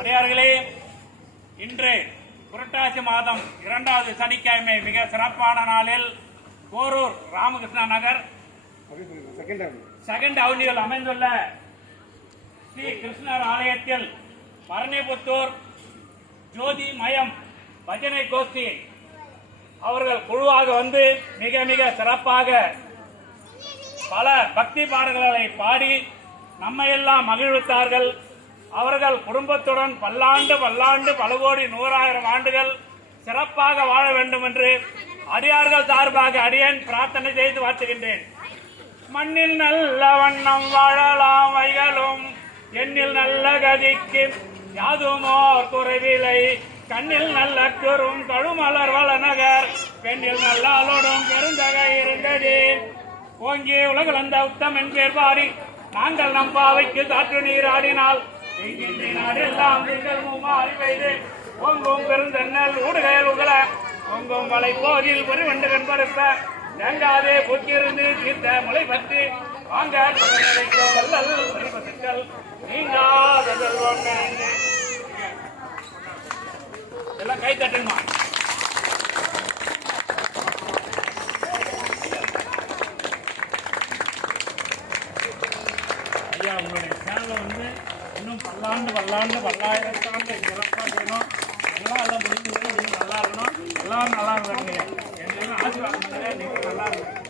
அடியார்களே, இன்று புரட்டாசி மாதம் 2வது சனிக்கிழமை மிக சிறப்பான நாளில் போரூர் ராமகிருஷ்ணா நகர் செகண்ட் அவென்யூவில் அமைந்துள்ள ஸ்ரீ கிருஷ்ணர் ஆலயத்தில் பரணிபுத்தூர் ஜோதி மயம் பஜனை கோஷ்டி அவர்கள் குழுவாக வந்து மிக மிக சிறப்பாக பல பக்தி பாடல்களை பாடி நம்மையெல்லாம் மகிழ்வித்தார்கள். அவர்கள் குடும்பத்துடன் பல்லாண்டு பல கோடி 100,000 ஆண்டுகள் சிறப்பாக வாழ வேண்டும் என்று அடியார்கள் சார்பாக அடியேன் பிரார்த்தனை செய்து வாழ்த்துகின்றேன். மண்ணில் நல்ல வண்ணம் வாழலாம் வைகளும் எண்ணில் நல்ல கதிக்கு யாதுமோர் குறைவிலை கண்ணில் நல்ல பெரும் கழுமலர் வளநகர் பெண்ணில் நல்லாளோடும் பெருந்தகை இருந்தது ஓங்கி உலகளந்த உத்தம் என்பேர் பாடி நாங்கள் நம்பாவைக்கு காற்று நீர் ஆடினால் நாடெல்லாம் அறிவைது ஓங்கும் பெருந்தென்னல் ஊடுகையில் உகல ஓங்கும் வலை போதில் ஒரு வண்டு கண்படுப்ப நெங்காதே பொக்கியிருந்து தீர்த்த முளை பற்றி வாங்க வல்லல் பரிபத்துக்கள் நீங்காதல் எல்லாம் கை தட்டணுமா? ஐயா, உங்களுடைய சேனலை வந்து இன்னும் பல்லாயிரத்தாண்டு சிறப்பாக செய்யணும். எல்லாம் முடிஞ்சு நல்லா இருக்கணும். எல்லாரும் நல்லா இருக்கணும். எங்களுக்கு ஆசீர்வாதம் பண்ணுங்க. நீங்க நல்லா இருக்கணும்.